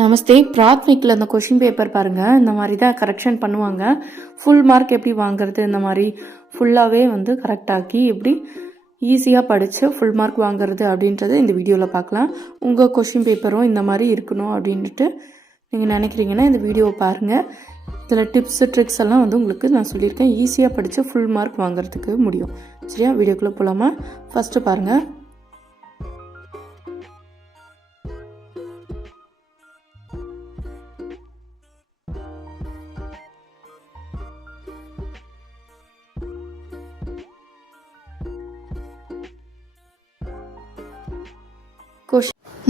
நமஸ்தே. பிராத்மிக்கில் அந்த question paper பாருங்கள், இந்த மாதிரி தான் கரெக்ஷன் பண்ணுவாங்க. ஃபுல் மார்க் எப்படி வாங்குறது, இந்த மாதிரி ஃபுல்லாகவே கரெக்டாக்கி எப்படி ஈஸியாக படித்து ஃபுல் மார்க் வாங்குறது அப்படின்றது இந்த வீடியோவில் பார்க்கலாம். உங்கள் கொஷின் பேப்பரும் இந்த மாதிரி இருக்கணும் அப்படின்ட்டு நீங்கள் நினைக்கிறீங்கன்னா இந்த வீடியோவை பாருங்கள். இதில் டிப்ஸு ட்ரிக்ஸ் எல்லாம் உங்களுக்கு நான் சொல்லியிருக்கேன். ஈஸியாக படித்து ஃபுல் மார்க் வாங்குறதுக்கு முடியும். சரியா, வீடியோக்குள்ளே போகலாமா? ஃபஸ்ட்டு பாருங்கள்.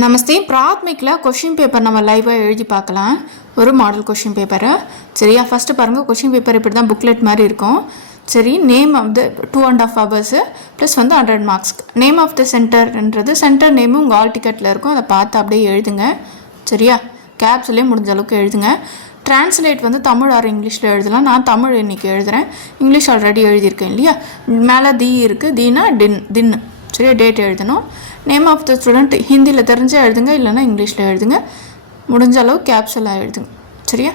நமஸ்தே. பிராத்மிக்கில் கொஷின் பேப்பர் நம்ம லைவாக எழுதி பார்க்கலாம். ஒரு மாடல் கொஷின் பேப்பரை. சரியா, ஃபஸ்ட்டு பாருங்கள். கொஷின் பேப்பர் இப்படி தான் புக்லெட் மாதிரி இருக்கும். சரி, name of the 2.5 hours plus 100 marks. Name of the சென்டர்ன்றது சென்டர் நேமு உங்கள் ஆல் டிக்கெட்டில் இருக்கும். அதை பார்த்து அப்படியே எழுதுங்க. சரியா, கேப்ஸ்லேயே முடிஞ்ச அளவுக்கு எழுதுங்க. ட்ரான்ஸ்லேட் தமிழ் ஆர் இங்கிலீஷில் எழுதலாம். நான் தமிழ் இன்றைக்கி எழுதுகிறேன். இங்கிலீஷ் ஆல்ரெடி எழுதியிருக்கேன் இல்லையா. மேலே தி இருக்குது, தீனா தின்னு. சரியா, டேட் எழுதணும். நேம் ஆஃப் த ஸ்டூடெண்ட் ஹிந்தியில் தெரிஞ்சால் எழுதுங்க, இல்லைனா இங்கிலீஷில் எழுதுங்க. முடிஞ்ச அளவு கேப்ஸ் எல்லாம் எழுதுங்க. சரியா,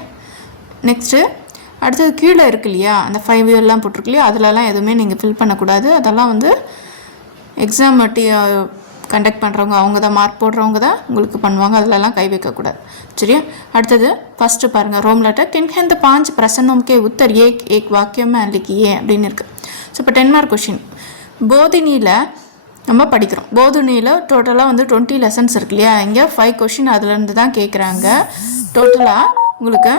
நெக்ஸ்ட்டு அடுத்தது கீழே இருக்கு இல்லையா, அந்த 5 எல்லாம் போட்டிருக்கு இல்லையா, அதிலலாம் எதுவுமே நீங்கள் ஃபில் பண்ணக்கூடாது. அதெல்லாம் எக்ஸாம் கண்டக்ட் பண்ணுறவங்க, அவங்க தான் மார்க் போடுறவங்க தான் உங்களுக்கு பண்ணுவாங்க. அதிலலாம் கை வைக்கக்கூடாது. சரியா, அடுத்தது ஃபஸ்ட்டு பாருங்கள். ரோம் லெட்டர் किन 5 प्रश्नों के उत्तर एक वाक्य में लिखिए அப்படின்னு இருக்குது. ஸோ இப்போ 10 mark கொஷின். போதினியில் நம்ம படிக்கிறோம். போதினியில் டோட்டலாக 20 lessons இருக்கு இல்லையா. இங்கே 5 கொஷின் அதுலேருந்து தான் கேட்குறாங்க டோட்டலாக உங்களுக்கு.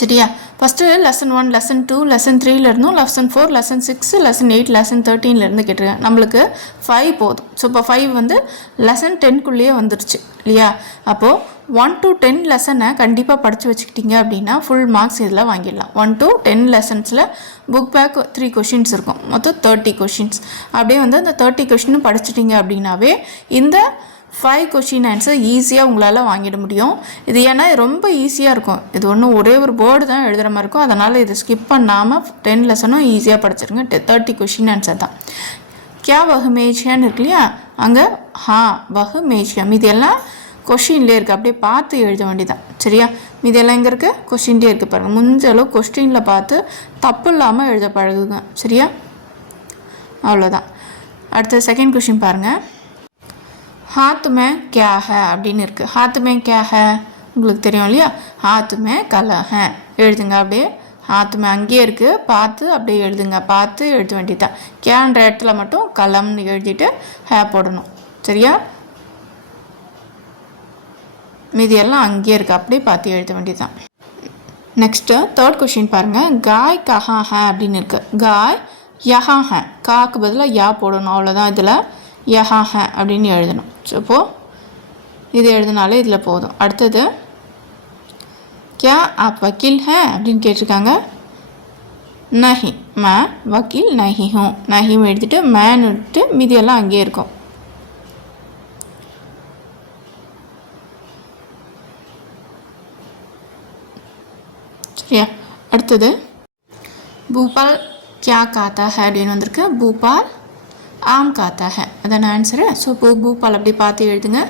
சரியா, first lesson 1, lesson 2, lesson 3லேருந்தும் lesson 4, lesson 6, lesson 8, lesson 13லேருந்து கேட்டிருக்கேன். நம்மளுக்கு 5 போதும். ஸோ இப்போ 5 lesson 10க்குள்ளேயே வந்துருச்சு இல்லையா. அப்போது 1 to 10 லெசனை கண்டிப்பாக படித்து வச்சுக்கிட்டீங்க அப்படின்னா ஃபுல் மார்க்ஸ் இதில் வாங்கிடலாம். 1 to 10 லெசன்ஸில் புக் பேக் 3 கொஷின்ஸ் இருக்கும். மொத்தம் 30 கொஷின்ஸ். அப்படியே அந்த 30 கொஷினும் படிச்சிட்டிங்க அப்படின்னாவே இந்த 5 கொஷின் ஆன்சர் ஈஸியாக உங்களால் வாங்கிட முடியும். இது ஏன்னா ரொம்ப ஈஸியாக இருக்கும். இது ஒரே ஒரு போர்டு தான் எழுதுகிற மாதிரி இருக்கும். அதனால் இதை ஸ்கிப் பண்ணாமல் 10 லெசனும் ஈஸியாக படிச்சிருங்க. 30 கொஷின் ஆன்சர் தான். கியா வகுமேஷியான்னு இருக்கு இல்லையா, அங்கே வகுமேஷியம் இதெல்லாம் கொஷின்லேயே இருக்குது. அப்படியே பார்த்து எழுத வேண்டியதான். சரியா, இதெல்லாம் எங்கே இருக்குது, கொஷின்லேயே இருக்குது. பாருங்கள், முடிஞ்ச அளவு கொஸ்டினில் பார்த்து தப்பு இல்லாமல் எழுத பழகுங்க. சரியா, அவ்வளோதான். அடுத்த செகண்ட் கொஷின் பாருங்கள். हाथ में क्या है அப்படின்னு இருக்குது. हाथ में क्या है உங்களுக்கு தெரியும் இல்லையா. हाथ में कलम है எழுதுங்க. அப்படியே हाथ में அங்கேயே இருக்குது, பார்த்து அப்படியே எழுதுங்க. பார்த்து எழுத வேண்டியதான். கேன்ற இடத்துல மட்டும் கலம்னு எழுதிட்டு ஹே போடணும். சரியா, மீதி எல்லாம் அங்கேயே இருக்குது, அப்படியே பார்த்து எழுத வேண்டியதுதான். நெக்ஸ்ட்டு தேர்ட் கொஷின் பாருங்கள். காய் கஹா ஹே அப்படின்னு இருக்குது. காய் யஹா ஹே, காக்கு பதிலாக யா போடணும். அவ்வளோதான். இதில் யஹா ஹே அப்படின்னு எழுதணும். ஸோ இப்போது இது எழுதினாலே இதில் போதும். அடுத்தது क्या आप वकील हैं அப்படின்னு கேட்டிருக்காங்க. நஹி, मैं वकील नहीं हूँ. நஹிம் எழுதிட்டு மேன் விட்டு மீதியெல்லாம் அங்கேயே இருக்கும். சரியா, அடுத்தது பூபால் क्या खाता है அப்படின்னு வந்திருக்கு. பூபால் ஆம் காத்தா ஹே அதான ஆன்சரு. ஸோ இப்போ பூபால் அப்படி பார்த்து எழுதுங்க.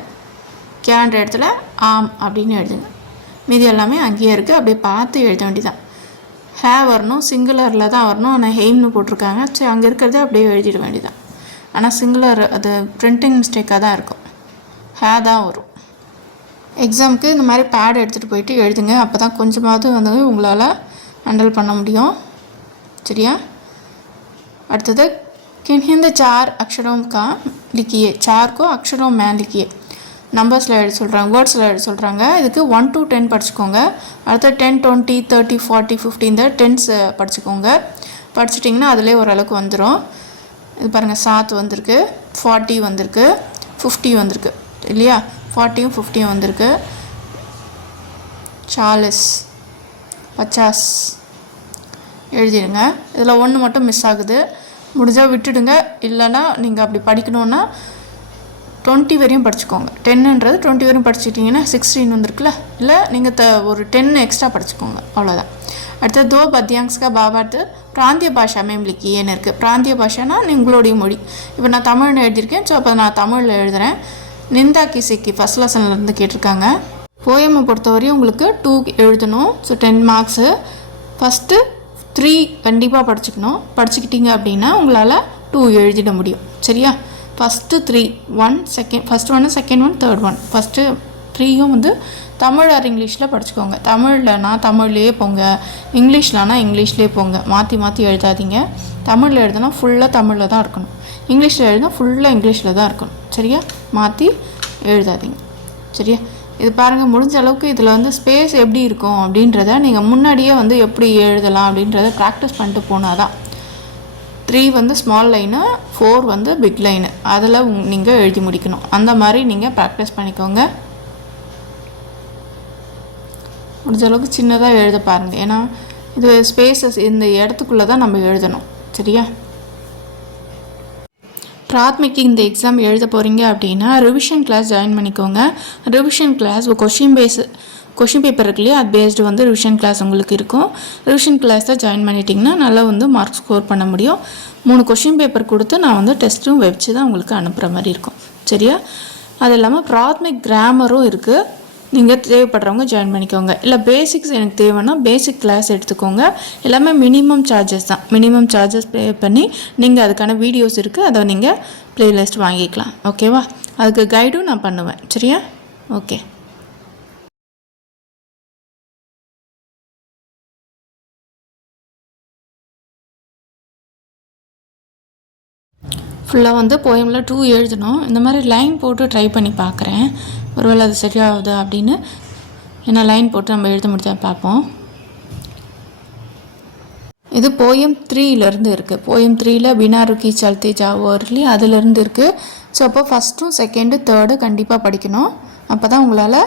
கேன்ற இடத்துல ஆம் அப்படின்னு எழுதுங்க. மீதி எல்லாமே அங்கேயே இருக்குது, அப்படியே பார்த்து எழுத வேண்டியதான். ஹே வரணும், சிங்குலரில் தான் வரணும். ஆனால் ஹெய்ம்னு போட்டிருக்காங்க. சரி, அங்கே இருக்கிறத அப்படியே எழுதிட வேண்டியதான். ஆனால் சிங்குலர் அது பிரிண்டிங் மிஸ்டேக்காக தான் இருக்கும். ஹே தான் வரும். எக்ஸாமுக்கு இந்த மாதிரி பேட் எடுத்துகிட்டு போயிட்டு எழுதுங்க. அப்போ தான் கொஞ்சமாவது உங்களால் ஹேண்டில் பண்ண முடியும். சரியா, அடுத்தது किन 4 अक्षरों का लिखिए. 4 को अक्षरों में लिखिए. நம்பர்ஸில் எழுத சொல்கிறாங்க, வேர்ட்ஸில் எழுத சொல்கிறாங்க. இதுக்கு 1 to 10 படிச்சுக்கோங்க. அடுத்து 10, 20, 30, 40, 50 இந்த 10s படிச்சுக்கோங்க. படிச்சிட்டிங்கன்னா அதிலே ஓரளவுக்கு வந்துடும். இது பாருங்கள், 7 வந்திருக்கு, 40 வந்திருக்கு, 50 வந்திருக்கு இல்லையா. 40யும் 50யும் வந்திருக்கு. 40, 50 எழுதிடுங்க. இதில் 1 மட்டும் மிஸ் ஆகுது. முடிஞ்சால் விட்டுடுங்க. இல்லைன்னா நீங்கள் அப்படி படிக்கணுன்னா 20 வரையும் படிச்சுக்கோங்க. 10ன்றது 20 வரையும் படிச்சுட்டிங்கன்னா 16 வந்திருக்குல்ல. இல்லை நீங்கள் ஒரு 10 எக்ஸ்ட்ரா படிச்சுக்கோங்க. அவ்வளோதான். அடுத்தது दो पद्यांश का भावार्थ प्रांतीय भाषा में लिखिएன்னு இருக்குது. பிராந்திய பாஷைனா உங்களுடைய மொழி. இப்போ நான் தமிழ்னு எழுதியிருக்கேன். ஸோ அப்போ நான் தமிழில் எழுதுகிறேன். நிந்தா கிசிக்கு ஃபஸ்ட் லெசன்லேருந்து கேட்டிருக்காங்க. போயமை பொறுத்தவரையும் உங்களுக்கு 2 எழுதணும். So 10 marks. ஃபஸ்ட்டு 3 கண்டிப்பாக படிச்சுக்கிட்டீங்க அப்படின்னா உங்களால் 2 எழுதிட முடியும். சரியா? First 3 1 second first 1 second 1 third 1 first 3யும் வந்து தமிழ் ஆர் இங்கிலீஷில் படிச்சுக்கோங்க. தமிழ்லனா தமிழ்லேயே போங்க, இங்கிலீஷ்லனா இங்கிலீஷ்லேயே போங்க. மாற்றி மாற்றி எழுதாதீங்க. தமிழில் எழுதுனா ஃபுல்லாக தமிழில் தான் இருக்கணும், இங்கிலீஷில் எழுதுனா ஃபுல்லாக இங்கிலீஷில் தான் இருக்கணும். சரியா? மாற்றி எழுதாதீங்க. சரியா? இது பாருங்கள், முடிஞ்ச அளவுக்கு இதில் வந்து ஸ்பேஸ் எப்படி இருக்கும் அப்படின்றத நீங்கள் முன்னாடியே வந்து எப்படி எழுதலாம் அப்படின்றத ப்ராக்டிஸ் பண்ணிட்டு போனால் தான். 3 வந்து ஸ்மால் லைனு, 4 வந்து பிக் லைனு, அதில் நீங்கள் எழுதி முடிக்கணும். அந்த மாதிரி நீங்கள் ப்ராக்டிஸ் பண்ணிக்கோங்க. முடிஞ்ச அளவுக்கு சின்னதாக எழுத பாருங்கள். ஏன்னா இது ஸ்பேசஸ் இந்த இடத்துக்குள்ளே தான் நம்ம எழுதணும். சரியா? பிராத்மிக்கு இந்த எக்ஸாம் எழுத போகிறீங்க அப்படின்னா ரிவிஷன் கிளாஸ் ஜாயின் பண்ணிக்கோங்க. ரிவிஷன் கிளாஸ் கொஷின் பேப்பர் இருக்கு இல்லையா, அது பேஸ்டு வந்து ரிவிஷன் கிளாஸ் உங்களுக்கு இருக்கும். ரிவிஷன் கிளாஸ் தான் ஜாயின் பண்ணிட்டிங்கன்னா நல்லா வந்து மார்க் ஸ்கோர் பண்ண முடியும். 3 கொஷின் பேப்பர் கொடுத்து நான் வந்து டெஸ்ட்டும் வச்சு தான் உங்களுக்கு அனுப்புகிற மாதிரி இருக்கும். சரியா? அது இல்லாமல் பிராத்மிக் கிராமரும் இருக்குது. நீங்கள் தேவைப்படுறவங்க ஜாயின் பண்ணிக்கோங்க. இல்லை பேசிக்ஸ் எனக்கு தேவைன்னா பேசிக் கிளாஸ் எடுத்துக்கோங்க. எல்லாமே மினிமம் சார்ஜஸ் தான். மினிமம் சார்ஜஸ் பே பண்ணி நீங்கள் அதுக்கான வீடியோஸ் இருக்குது, அதை நீங்கள் ப்ளேலிஸ்ட் வாங்கிக்கலாம். ஓகேவா? அதுக்கு கைடும் நான் பண்ணுவேன். சரியா? ஓகே. ஃபுல்லாக வந்து போயமில் 2 எழுதணும். இந்த மாதிரி லைன் போட்டு ட்ரை பண்ணி பார்க்குறேன், ஒருவேளை அது சரியாகுது அப்படின்னு. ஏன்னா லைன் போட்டு நம்ம எழுத முடிஞ்சா பார்ப்போம். இது போயம் 3லேருந்து இருக்குது. போயம் 3ல் பினா ருக்கி சல்தே ஜாவோ இல்லையா, அதுலேருந்து இருக்குது. ஸோ அப்போ ஃபஸ்ட்டும் செகண்டு தேர்டு கண்டிப்பாக படிக்கணும். அப்போ தான் உங்களால்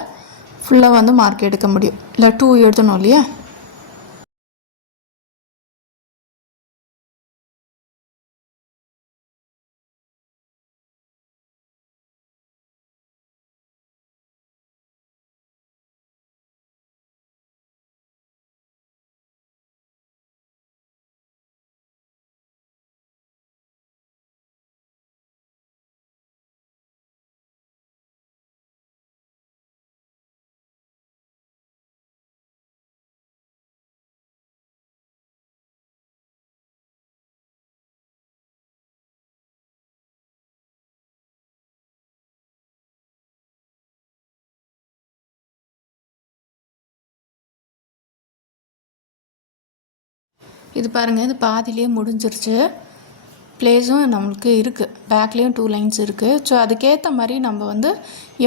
ஃபுல்லாக வந்து மார்க் எடுக்க முடியும். இல்லை 2 எழுதணும் இல்லையா. இது பாருங்கள், இது பாதியிலே முடிஞ்சிருச்சு. ப்ளேஸும் நம்மளுக்கு இருக்குது, பேக்லேயும் 2 லைன்ஸ் இருக்குது. ஸோ அதுக்கேற்ற மாதிரி நம்ம வந்து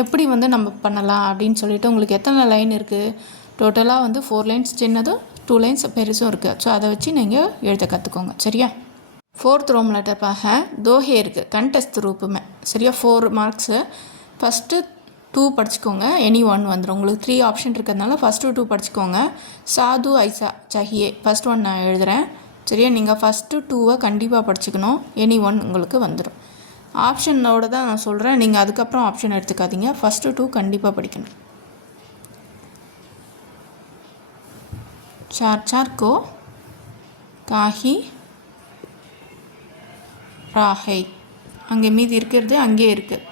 எப்படி வந்து நம்ம பண்ணலாம் அப்படின்னு சொல்லிட்டு உங்களுக்கு எத்தனை லைன் இருக்குது, டோட்டலாக வந்து 4 லைன்ஸ் சின்னதும் 2 லைன்ஸ் பெருசும் இருக்குது. ஸோ அதை வச்சு நீங்கள் எழுத கற்றுக்கோங்க. சரியா? 4th ரோம் லெட்டர் பாக தோஹே இருக்குது, கண்டெஸ்ட் ரூப்புமே. சரியா? 4 மார்க்ஸு. ஃபஸ்ட்டு 2 படிச்சுக்கோங்க, எனி 1 வந்துடும். உங்களுக்கு 3 ஆப்ஷன் இருக்கிறதுனால ஃபஸ்ட்டு 2 படிச்சுக்கோங்க. சாது ஐசா சஹியே ஃபஸ்ட் 1 நான் எழுதுகிறேன். சரியா? நீங்கள் ஃபஸ்ட்டு 2வை கண்டிப்பாக படிச்சுக்கணும். எனி 1 உங்களுக்கு வந்துடும். ஆப்ஷனோட தான் நான் சொல்கிறேன், நீங்கள் அதுக்கப்புறம் ஆப்ஷன் எடுத்துக்காதீங்க. ஃபஸ்ட்டு 2 கண்டிப்பாக படிக்கணும். சார் சார் கோ காஹி ராஹை, அங்கே மீதி இருக்கிறது அங்கே இருக்குது.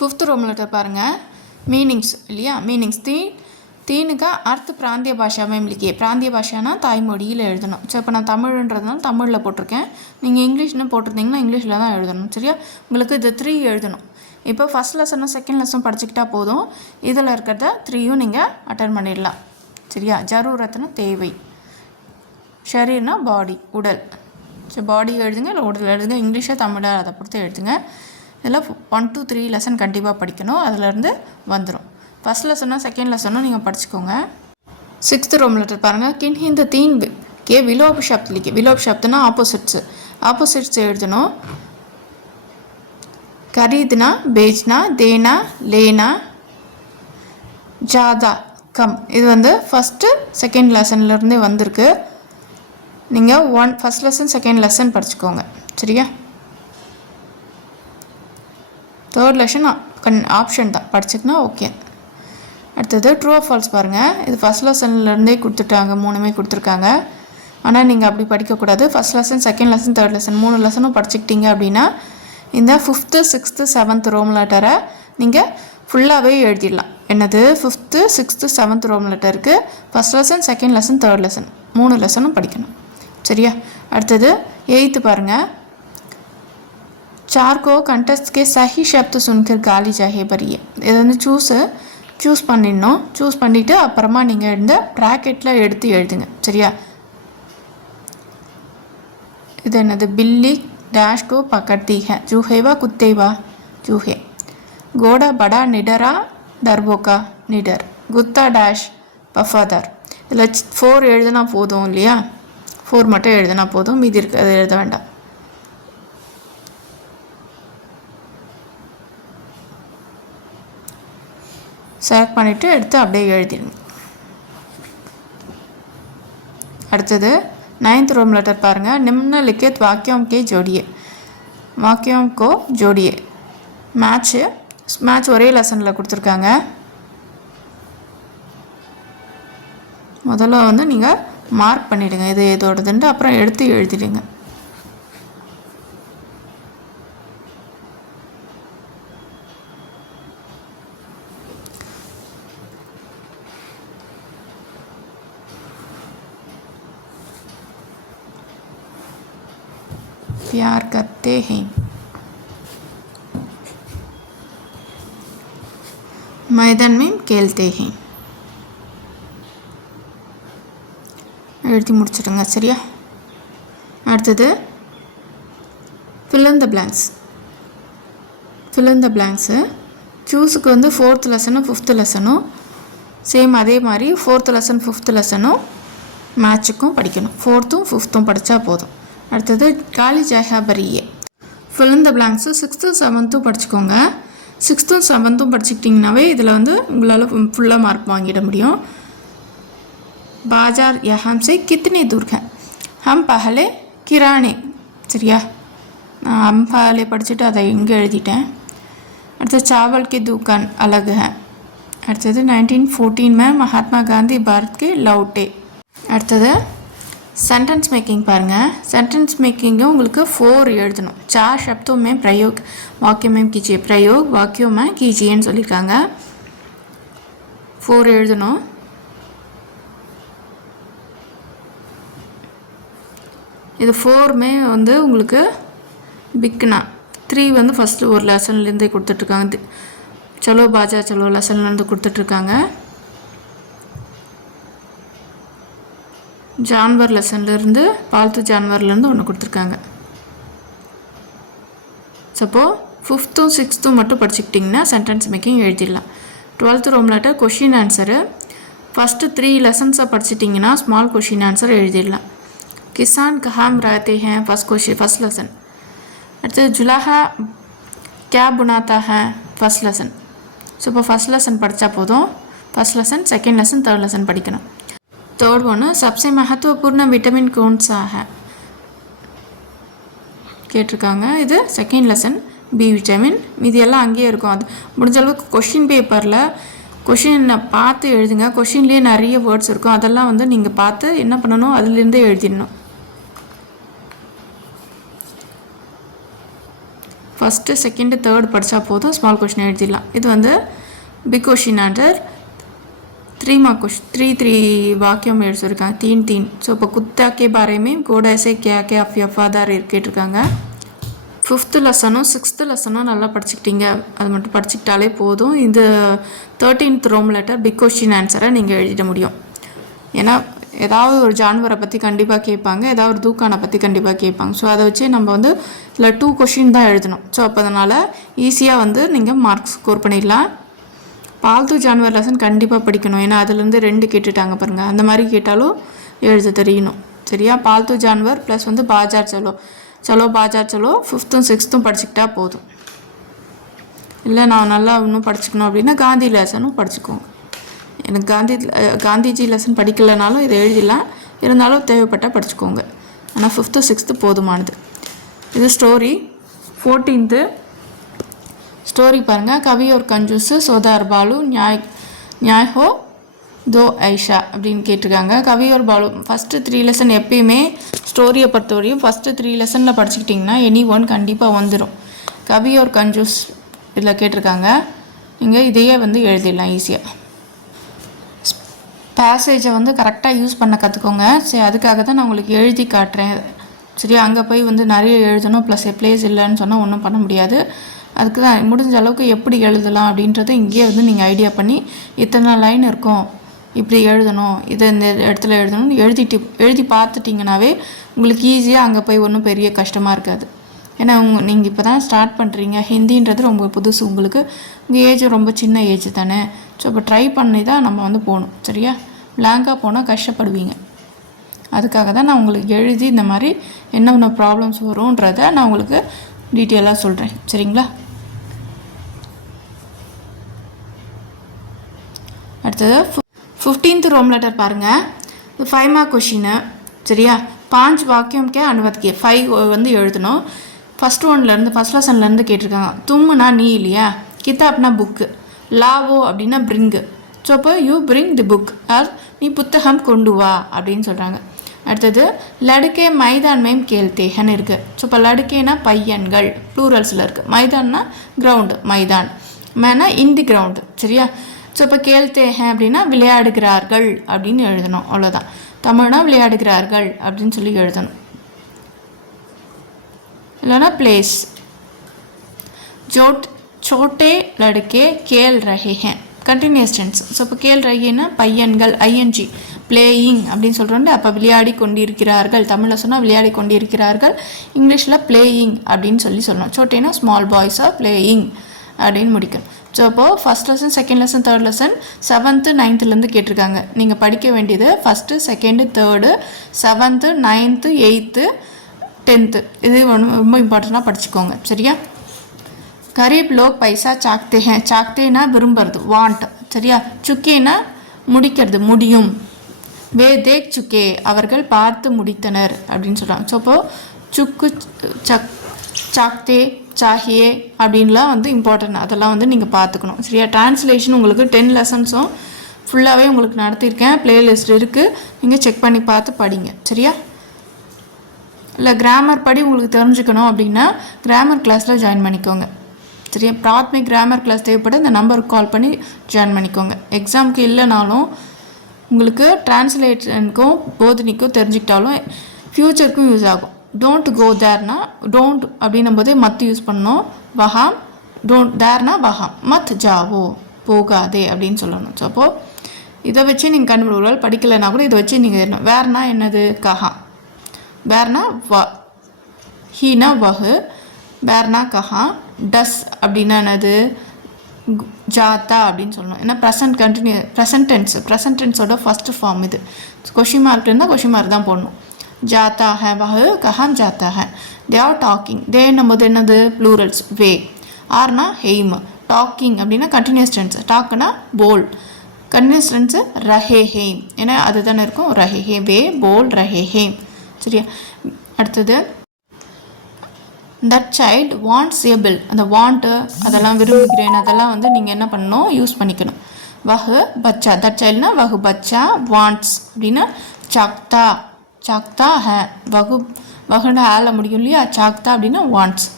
5th ரோம் லெட்டர் பாருங்கள், मीनिंग्स இல்லையா. மீனிங்ஸ் தீனுக்கு அர்த்த பிராந்திய பாஷா மேம்லிக்கே. பிராந்திய பாஷானா தாய்மொழியில் எழுதணும். ஸோ இப்போ நான் தமிழ்ன்றதுனால தமிழில் போட்டிருக்கேன். நீங்கள் இங்கிலீஷ்னு போட்டிருந்தீங்கன்னா இங்கிலீஷில் தான் எழுதணும். சரியா? உங்களுக்கு இது 3 எழுதணும். இப்போ ஃபஸ்ட் லெசனும் செகண்ட் லெசனும் படிச்சுக்கிட்டா போதும். இதில் இருக்கிறத 3யும் நீங்கள் அட்டன் பண்ணிடலாம். சரியா? ஜரூரத்னா தேவை, ஷரீர்னா பாடி உடல். ஸோ பாடி எழுதுங்க, இல்லை உடல் எழுதுங்க. இங்கிலீஷை தமிழாக அதை பொறுத்து எழுதுங்க. இதில் 1 to 3 லெசன் கண்டிப்பாக படிக்கணும். அதிலேருந்து வந்துடும். ஃபஸ்ட் லெசனும் செகண்ட் லெசனும் நீங்கள் படிச்சுக்கோங்க. 6th ரோம் லெட்டர் பாருங்கள், கின் இந்த தீன் கே விலோப் ஷப்த் லிக்கே. விலோப் ஷப்த்னா ஆப்போசிட்ஸ் எழுதணும். கரீதுனா பேஜ்னா, தேனா லேனா, ஜாதா கம். இது வந்து ஃபஸ்ட்டு செகண்ட் லெசன்லேருந்தே வந்திருக்கு. நீங்கள் ஃபஸ்ட் லெசன் செகண்ட் லெசன் படிச்சுக்கோங்க. சரியா? தேர்ட் லெசன் ஆப்ஷன் தான், படிச்சுக்கினா ஓகே. அடுத்தது ட்ரூ ஆர் ஃபால்ஸ் பாருங்கள். இது ஃபஸ்ட் லெசன்லேருந்தே கொடுத்துட்டாங்க, 3மே கொடுத்துருக்காங்க. ஆனால் நீங்கள் அப்படி படிக்கக்கூடாது. First lesson second lesson third lesson 3 லெசனும் படிச்சுக்கிட்டீங்க அப்படின்னா இந்த 5th 6th 7th ரோம் லெட்டரை நீங்கள் ஃபுல்லாகவே எழுதிடலாம். என்னது 5th 6th 7th ரோம் லெட்டருக்கு first lesson, second lesson, third lesson 3 லெசனும் படிக்கணும். சரியா? அடுத்தது 8th பாருங்கள். 4 को कंटेस्ट के सही शब्द सुनकर गाली जाहे बरिए. இது வந்து சூஸ் பண்ணிடணும். சூஸ் பண்ணிவிட்டு அப்புறமா நீங்கள் இந்த ப்ராக்கெட்டில் எடுத்து எழுதுங்க. சரியா? இது என்னது? बिल्ली डैश को पकड़ती है, चूहे व कुत्ते व चूहे. घोड़ा बड़ा निडरा, डरबोका निडर, गुत्ता डैश वफादार. இதில் 4 எழுதுனா போதும் இல்லையா? 4 மட்டும் எழுதுனா போதும், மீதி இருக்கிறது எழுத வேண்டாம். செலக்ட் பண்ணிவிட்டு எடுத்து அப்படியே எழுதிடுங்க. அடுத்தது 9th ரோம் லெட்டர் பாருங்கள். निम्नलिखित वाक्यों के जोड़िए. वाक्यों को जोड़िए. மேட்ச் ஒரே லெசனில் கொடுத்துருக்காங்க. முதல்ல வந்து நீங்கள் மார்க் பண்ணிவிடுங்க இது எதோடதுன்ட்டு, அப்புறம் எடுத்து எழுதிடுங்க. प्यार करते हैं, मैदान में खेलते हैं. எழுதி முடிச்சிடுங்க. சரியா? அடுத்தது fill in the blanks. fill in the blanks சூஸுக்கு வந்து 4th லெசனும் 5th லெசனும் சேம் அதே மாதிரி 4th லெசன் 5th லெசனும் மேட்சுக்கும் படிக்கணும். 4th 5th படித்தா போதும். அடுத்தது காலி ஜஹா பரியே. fill in the blanks 6th 7th படிச்சுக்கோங்க. 6th 7th படிச்சுக்கிட்டிங்கனாவே இதில் வந்து உங்களால் ஃபுல்லாக மார்க் வாங்கிட முடியும். बाजार यहाँ से कितनी दूर है? हम पहले किराने. சரியா? நான் हम पहले படிச்சுட்டு அதை இங்கே எழுதிட்டேன். அடுத்தது चावल की दुकान अलग है. அடுத்தது 1914 में महात्मा गांधी भारत के लौटे. அடுத்தது सेंटेंस मेकिंग பாருங்கள். सेंटेंस मेकिंग உங்களுக்கு 4 எழுதணும். 4 शब्दों में प्रयोग वाक्य में कीजिए, प्रयोग वाक्यों में कीजिएன்னு சொல்லியிருக்காங்க. 4 எழுதணும். இது 4மே வந்து உங்களுக்கு பிக்னா 3 வந்து ஃபஸ்ட்டு ஒரு லெசன்லேருந்தே கொடுத்துட்ருக்காங்க. சலோ பாஜா சலோ லெசன்லேருந்து கொடுத்துட்ருக்காங்க. ஜான்வர் லெசன்லேருந்து பால்த்து ஜான்வர்லேருந்து ஒன்று கொடுத்துருக்காங்க. சப்போ 5th 6th மட்டும் படிச்சுக்கிட்டிங்கன்னா சென்டென்ஸ் மேக்கிங் எழுதிடலாம். 12th ரோம் லெட்டர் கொஷின் ஆன்சரு ஃபஸ்ட்டு 3 லெசன்ஸை படிச்சிட்டிங்கன்னா ஸ்மால் கொஷின் ஆன்சர் எழுதிடலாம். किसान कहाँ रहते हैं फर्स्ट लेसन. அடுத்தது जुलाहा क्या बुनाता है फर्स्ट लेसन. ஸோ இப்போ ஃபஸ்ட் லெசன் படித்தா போதும். First lesson, second lesson, third lesson படிக்கணும். தேர்ட் ஒன்று सबसे महत्वपूर्ण विटामिन कौन सा है கேட்டிருக்காங்க. இது செகண்ட் லெசன் பி விட்டமின். இது எல்லாம் அங்கேயே இருக்கும். அது முடிஞ்ச அளவுக்கு கொஷின் பேப்பரில் கொஷினை பார்த்து எழுதுங்க. கொஷின்லேயே நிறைய வேர்ட்ஸ் இருக்கும். அதெல்லாம் வந்து நீங்கள் பார்த்து என்ன பண்ணணும், அதுலேருந்தே எழுதிடணும். ஃபஸ்ட்டு செகண்டு தேர்ட் படித்தா போதும், ஸ்மால் கொஷின் எழுதிடலாம். இது வந்து pick question answer 3 mark question 3 வாக்கியம் எழுதியிருக்காங்க. 3. ஸோ இப்போ குத்தா கே பாரேமே கோடாசே கே அஃபாதார் கேட்டிருக்காங்க. 5th லெசனும் 6th லெசனும் நல்லா படிச்சுக்கிட்டீங்க. அது மட்டும் படிச்சுக்கிட்டாலே போதும். இந்த 13th Rome letter big question ஆன்சரை நீங்கள் எழுதிட முடியும். ஏன்னா ஏதாவது ஒரு ஜான்வரை பற்றி கண்டிப்பாக கேட்பாங்க, ஏதாவது ஒரு தூக்கானை பற்றி கண்டிப்பாக கேட்பாங்க. ஸோ அதை வச்சு நம்ம வந்து இதில் 2 கொஷின் தான் எழுதணும். ஸோ அப்போ அதனால் ஈஸியாக வந்து நீங்கள் மார்க்ஸ் ஸ்கோர் பண்ணிடலாம். பால்த்து ஜான்வர் லெசன் கண்டிப்பாக படிக்கணும். ஏன்னா அதுலேருந்து 2 கேட்டுட்டாங்க பாருங்கள். அந்த மாதிரி கேட்டாலும் எழுத தெரியணும். சரியா? பால்த்து ஜான்வர் ப்ளஸ் வந்து பாஜார் சலோ பாஜார் சலோ 5th 6th படிச்சுக்கிட்டா போதும். இல்லை நான் நல்லா இன்னும் படிச்சுக்கணும் அப்படின்னா காந்தி லெசனும் படிச்சுக்கோங்க. எனக்கு காந்திஜி லெசன் படிக்கலைனாலும் இதை எழுதிடலாம். இருந்தாலும் தேவைப்பட்டால் படிச்சுக்கோங்க. ஆனால் 5th 6th போதுமானது. இது ஸ்டோரி 14th ஸ்டோரி பாருங்கள். கவி ஒரு கஞ்சூஸ் சோதார் பாலு நியாய் ஹோ தோ ஐஷா அப்படின்னு கேட்டிருக்காங்க. கவி ஒரு பாலு ஃபஸ்ட்டு 3 லெசன் எப்பயுமே ஸ்டோரியை பொறுத்தவரையும் ஃபஸ்ட்டு 3 லெசனில் படிச்சுக்கிட்டிங்கன்னா எனி ஒன் கண்டிப்பாக வந்துடும். கவி ஒரு கஞ்சூஸ் இதில் கேட்டிருக்காங்க. நீங்கள் இதையே வந்து எழுதிடலாம் ஈஸியாக. பேசேஜை வந்து கரெக்டாக யூஸ் பண்ண கற்றுக்கோங்க. சரி, அதுக்காக தான் நான் உங்களுக்கு எழுதி காட்டுறேன். சரி, அங்கே போய் வந்து நிறைய எழுதணும் ப்ளஸ் பிளேஸ் இல்லைன்னு சொன்னால் ஒன்றும் பண்ண முடியாது. அதுக்கு தான் முடிஞ்ச அளவுக்கு எப்படி எழுதலாம் அப்படின்றத இங்கேயே வந்து நீங்கள் ஐடியா பண்ணி இத்தனை லைன் இருக்கும், இப்படி எழுதணும், இதை இந்த இடத்துல எழுதணும்னு எழுதி பார்த்துட்டிங்கனாவே உங்களுக்கு ஈஸியாக அங்கே போய் ஒன்றும் பெரிய கஷ்டமாக இருக்காது. ஏன்னா நீங்கள் இப்போ தான் ஸ்டார்ட் பண்ணுறீங்க. ஹிந்தின்றது ரொம்ப புதுசு உங்களுக்கு. உங்கள் ஏஜ் ரொம்ப சின்ன ஏஜ் தானே. ஸோ இப்போ ட்ரை பண்ணி தான் நம்ம வந்து போகணும். சரியா? பிளாங்காக போனால் கஷ்டப்படுவீங்க. அதுக்காக தான் நான் உங்களுக்கு எழுதி இந்த மாதிரி என்னென்ன ப்ராப்ளம்ஸ் வரும்ன்றதை நான் உங்களுக்கு டீட்டெயிலாக சொல்கிறேன். சரிங்களா? அடுத்தது 15th ரோம் லெட்டர் பாருங்கள். 5 மார்க் கொஷின்னு. சரியா? 5 வாக்கியம் கே அனுவத்கே 5 வந்து எழுதணும். ஃபஸ்ட் லெசன்லேருந்து கேட்டிருக்காங்க. தும்முனா நீ இல்லையா, கிதாப்னா புக்கு, லாவோ அப்படின்னா பிரிங்கு. ஸோ அப்போ you bring the book R நீ புத்தகம் கொண்டு வா அப்படின்னு சொல்கிறாங்க. அடுத்தது லடுக்கே மைதான் மேம் கேள்தேகன்னு இருக்குது. ஸோ இப்போ லடுக்கேனா பையன்கள் ப்ளூரல்ஸில் இருக்குது. மைதான்னா கிரவுண்டு, மைதான். மேனா இந்தி கிரவுண்டு. சரியா? ஸோ இப்போ கேள்தேகன் அப்படின்னா விளையாடுகிறார்கள் அப்படின்னு எழுதணும். அவ்வளோதான். தமிழ்னா விளையாடுகிறார்கள் அப்படின்னு சொல்லி எழுதணும். இல்லைனா பிளேஸ். छोटे लड़के खेल रहे हैं கண்டினியூஸ் டென்ஸ். ஸோ இப்போ கேள் ரஹேன்னா பையன்கள், ஐஎன்ஜி, பிளேயிங் அப்படின்னு சொல்கிறோம்ல. அப்போ விளையாடி கொண்டிருக்கிறார்கள். தமிழில் சொன்னால் விளையாடி கொண்டிருக்கிறார்கள், இங்கிலீஷில் பிளேயிங் அப்படின்னு சொல்லணும். சோட்டேனா ஸ்மால் பாய்ஸாக பிளேயிங் அப்படின்னு முடிக்கணும். ஸோ அப்போது first lesson, second lesson, third lesson 7th 9thலேருந்து கேட்டிருக்காங்க. நீங்கள் படிக்க வேண்டியது 1st 2nd 3rd 7th 9th 8th 10th. இது ரொம்ப இம்பார்ட்டண்ட்டாக படிச்சுக்கோங்க. சரியா? கரீப் லோக் பைசா சாக்தே ஹேன். சாக்தேனா விரும்புறது, வாண்ட். சரியா? சுக்கேனா முடிக்கிறது, முடியும். வே தேக் சுக்கே அவர்கள் பார்த்து முடித்தனர் அப்படின்னு சொல்கிறாங்க. ஸோ அப்போது சுக்கு, சாக்தே, சாஹியே அப்படின்லாம் வந்து இம்பார்ட்டன்ட். அதெல்லாம் வந்து நீங்கள் பார்த்துக்கணும். சரியா? டிரான்ஸ்லேஷன் உங்களுக்கு 10 லெசன்ஸும் ஃபுல்லாகவே உங்களுக்கு நடத்தியிருக்கேன். பிளேலிஸ்ட் இருக்குது, நீங்கள் செக் பண்ணி பார்த்து படிங்க. சரியா? இல்லை கிராமர் படி உங்களுக்கு தெரிஞ்சுக்கணும் அப்படின்னா கிராமர் கிளாஸில் ஜாயின் பண்ணிக்கோங்க. சரியா? பிராத்மிக் கிராமர் கிளாஸ் தேவைப்பட இந்த நம்பருக்கு கால் பண்ணி ஜாயின் பண்ணிக்கோங்க. எக்ஸாமுக்கு இல்லைனாலும் உங்களுக்கு டிரான்ஸ்லேஷனுக்கும் போதனிக்கும் தெரிஞ்சுக்கிட்டாலும் ஃப்யூச்சருக்கும் யூஸ் ஆகும். டோன்ட் கோ தேர்னா டோன்ட் அப்படின்னும் போதே மத் யூஸ் பண்ணணும். வஹாம், டோன்ட் தேர்னா வஹாம், மத் ஜாவோ போகாதே அப்படின்னு சொல்லணும். ஸோ அப்போது இதை வச்சு நீங்கள் கண்டுபிடிக்கலாம். படிக்கலைன்னா கூட இதை வச்சு நீங்கள் எழுதணும். வேறுனா என்னது? கஹா. வேறுனா வ, ஹீனா வஹு, வேறுனா கஹா. டஸ் அப்படின்னா என்னது? ஜாத்தா அப்படின்னு சொல்லணும். ஏன்னா ப்ரெசன்ட் டென்ஸோட ஃபஸ்ட்டு ஃபார்ம் இது. கொஷின் மார்க் இருந்தால் கொஷின் மார்க் தான் போடணும். ஜாத்தா ஹே வஹு, கஹாம் ஜாத்தா ஹே. They are talking. தே நம்மது என்னது? ப்ளூரல்ஸ். வே. ஆர்னா ஹெய்ம். டாக்கிங் அப்படின்னா கண்டினியூஸ் டென்ஸ். டாக்குனா போல். கண்டினியூஸ் டென்ஸு ரஹே ஹேம். ஏன்னா அது தானே இருக்கும். ரஹே ஹே, வே, போல், ரஹே ஹேம். சரியா? அடுத்தது that child wants a pill. அந்த வாண்ட்டு அதெல்லாம் விரும்புகிறேன் அதெல்லாம் வந்து நீங்கள் என்ன பண்ணணும்? யூஸ் பண்ணிக்கணும். வஹு பச்சா. That சைல்டுனா வஹு Bachcha. வாண்ட்ஸ் அப்படின்னா சாக்தா. சாக்தா ஹே. வகுனா ஹேல முடியும் இல்லையா? சாக்தா அப்படின்னா வாண்ட்ஸ்.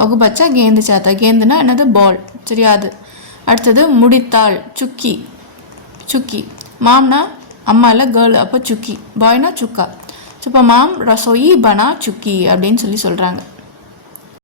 வகு பச்சா கேந்து சாத்தா. கேந்துனா என்னது? பால். சரியா? அது. அடுத்தது முடித்தாள். சுக்கி. சுக்கி. மாம்னா அம்மா இல்லை, கேர்ள். அப்போ சுக்கி. பாய்னா சுக்கா. ஸோ இப்போ மாம் ரசோயி பனா சுக்கி அப்படின்னு சொல்லி சொல்கிறாங்க.